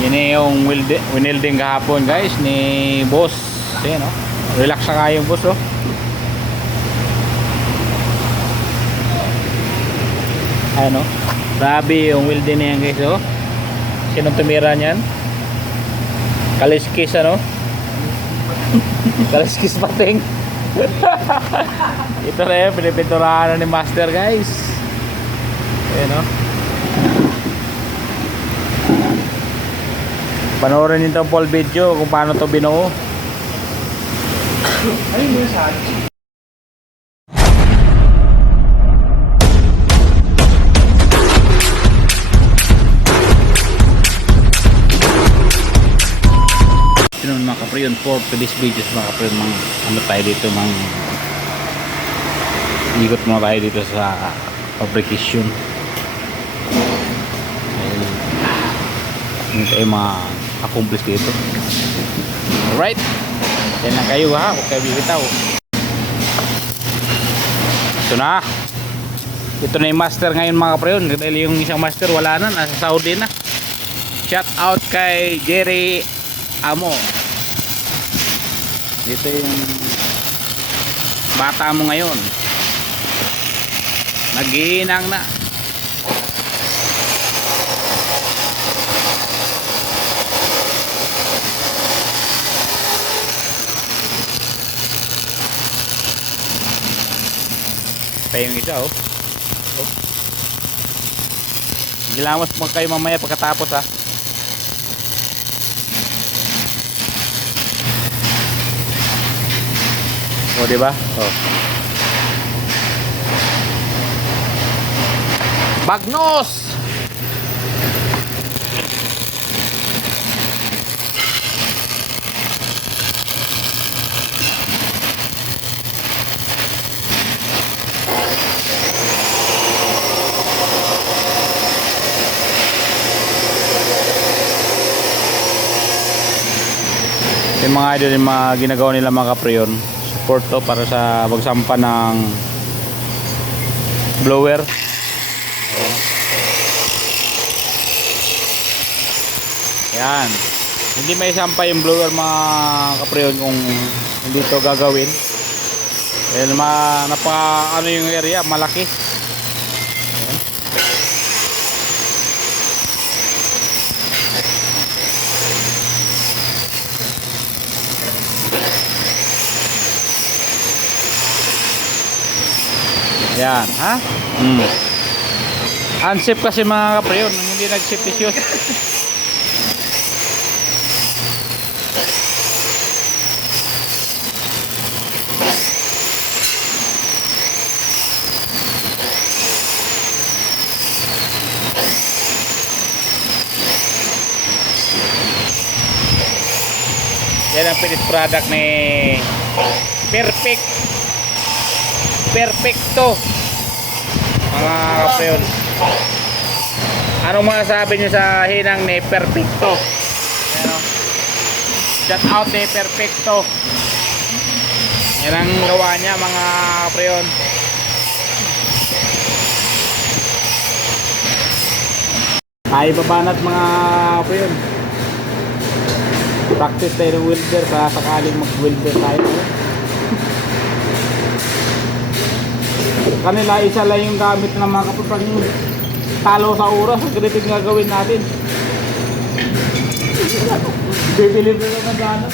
Yun yung winilding kahapon guys ni boss. Ayan, oh. Relax na nga yung boss, oh. Ano? Grabe yung welding na yan guys, oh. Sinong tumira niyan? Kaliskis, ano? Kaliskis pating. Ito na yun, pinipinturahan na ni master guys. Ayan, oh. Panoorin nyo itong full video kung paano ito binuo. Ayun mo sa Ito naman mga kapriyon, for today's videos mga kapriyon, mga ano tayo dito, mga ikot muna tayo dito sa fabrication. Hindi tayo ma-accomplish dito. Alright, yan lang kayo ha, huwag kayo bibitaw. Ito na, ito na yung master ngayon mga kapriyon, dahil yung isang master wala na, nasa Saudi na. Shout out kay Jerry Amo. Dito yung bata mo ngayon, naghihinang na. Pa yung isa, oh. Gilamos mo kayo mamaya pagkatapos, ha. O, diba? Oh. Bagnos! Yung mga idol, yung mga ginagawa nila mga kapriyon, support to para sa magsampa ng blower. Yan, hindi may sampa yung blower mga kapriyon kung hindi to gagawin. Dahil napaka ano yung area, malaki. Yan, ha? Unsafe kasi mga kapriyon, hindi nag-safe is yun. Yan ang finished product ni Perfecto mga kapriyon. Anong masasabi nyo sa hinang ni Perfecto? Yan, oh. Shout out ni Perfecto. Yan ang gawa niya mga kapriyon. Ay babanat mga kapriyon. Practice tayo ng welder sa sakaling mag-welder tayo. Kanila isa lang yung gamit ng mga kapapag talo sa oras. Ang ganito nga gawin natin. Bibili na naman gana.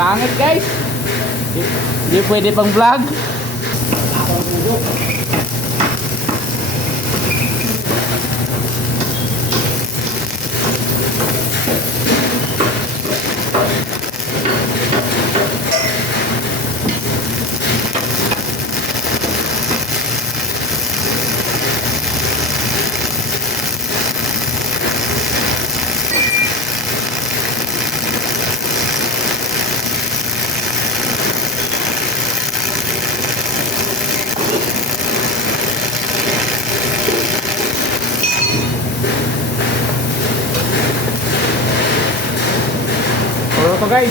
Pangit guys. Hindi pwede pang vlog. Puro to guys.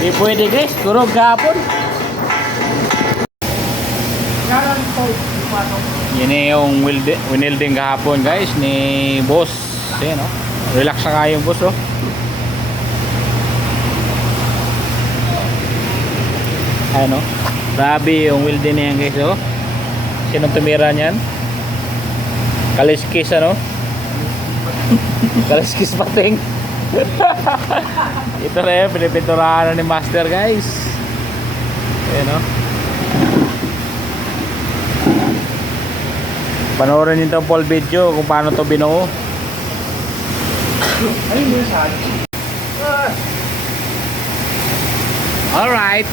Hindi pwede guys, kurog gapon. Yan yung winelding kahapon guys ni boss. Ayan, no? Relax na kayo boss, oh. Ayan, no? Grabe yung welding na yan guys, oh. Sinong tumira niyan? Kaliskis, ano? Kaliskis pating. Ito na yun, pinipinturahan na ni master guys. Ayan, no? Panoorin nyo itong full video kung paano to binuo. Alright.